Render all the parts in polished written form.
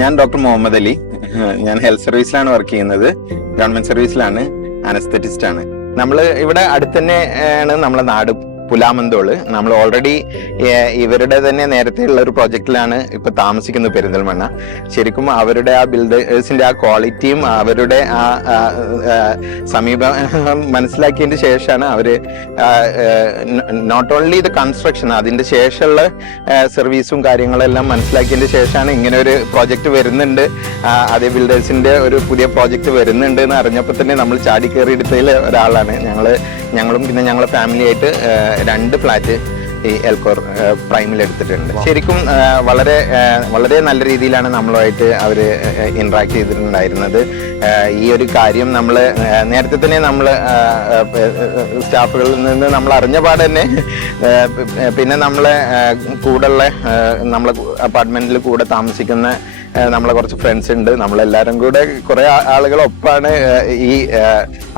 ഞാൻ ഡോക്ടർ മുഹമ്മദ് അലി. ഞാൻ health സർവീസിലാണ് work ചെയ്യുന്നത്. ഗവൺമെന്റ് സർവീസിലാണ്, അനസ്തറ്റിസ്റ്റ് ആണ്. നമ്മൾ ഇവിടെ അടുത്ത് തന്നെ ആണ് നമ്മളെ നാട് പുലാമന്തോള്. നമ്മൾ ഓൾറെഡി ഇവരുടെ തന്നെ നേരത്തെയുള്ള ഒരു പ്രോജക്റ്റിലാണ് ഇപ്പൊ താമസിക്കുന്നത് പെരിന്തൽമണ്ണ. ശരിക്കും അവരുടെ ആ ബിൽഡേഴ്സിന്റെ ആ ക്വാളിറ്റിയും അവരുടെ ആ സമീപം മനസ്സിലാക്കിയതിന് ശേഷമാണ് അവര് നോട്ട് ഓൺലി ഇത് കൺസ്ട്രക്ഷൻ, അതിന്റെ ശേഷമുള്ള സർവീസും കാര്യങ്ങളെല്ലാം മനസ്സിലാക്കിയതിന് ശേഷമാണ് ഇങ്ങനെ ഒരു പ്രോജക്റ്റ് വരുന്നുണ്ട്, അതേ ബിൽഡേഴ്സിന്റെ ഒരു പുതിയ പ്രോജക്റ്റ് വരുന്നുണ്ട് എന്ന് അറിഞ്ഞപ്പോൾ തന്നെ നമ്മൾ ചാടി കയറി എടുത്തതിൽ ഒരാളാണ് ഞങ്ങളും പിന്നെ ഞങ്ങളെ ഫാമിലി ആയിട്ട് 2 ഫ്ലാറ്റ് ഈ എൽക്കോർ പ്രൈമിൽ എടുത്തിട്ടുണ്ട്. ശരിക്കും വളരെ നല്ല രീതിയിലാണ് നമ്മളുമായിട്ട് അവർ ഇന്ററാക്ട് ചെയ്തിട്ടുണ്ടായിരുന്നത്. ഈ ഒരു കാര്യം നമ്മൾ നേരത്തെ തന്നെ നമ്മൾ സ്റ്റാഫുകളിൽ നിന്ന് നമ്മൾ അറിഞ്ഞ പാട് തന്നെ പിന്നെ നമ്മളെ കൂടെയുള്ള നമ്മളെ അപ്പാർട്ട്മെന്റിൽ കൂടെ താമസിക്കുന്ന നമ്മളെ കുറച്ച് ഫ്രണ്ട്സ് ഉണ്ട്. നമ്മളെല്ലാവരും കൂടെ കുറെ ആളുകളൊപ്പാണ് ഈ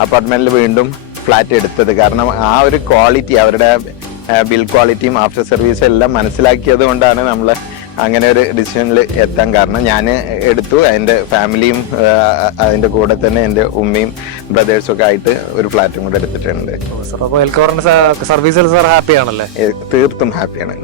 അപ്പാർട്ട്മെന്റിൽ വീണ്ടും ഫ്ലാറ്റ് എടുത്തത്. കാരണം ആ ഒരു ക്വാളിറ്റി, അവരുടെ ബിൽ ക്വാളിറ്റിയും ആഫ്റ്റർ സർവീസും എല്ലാം മനസ്സിലാക്കിയത് കൊണ്ടാണ് നമ്മൾ അങ്ങനെ ഒരു ഡിസിഷനിൽ എത്താൻ കാരണം. ഞാൻ എടുത്തു, എൻ്റെ ഫാമിലിയും അതിൻ്റെ കൂടെ തന്നെ എൻ്റെ ഉമ്മയും ബ്രദേഴ്സും ഒക്കെ ആയിട്ട് ഒരു ഫ്ലാറ്റും കൂടെ എടുത്തിട്ടുണ്ട്. സർവീസിൽ സാർ ഹാപ്പിയാണല്ലേ? തീർത്തും ഹാപ്പിയാണ്.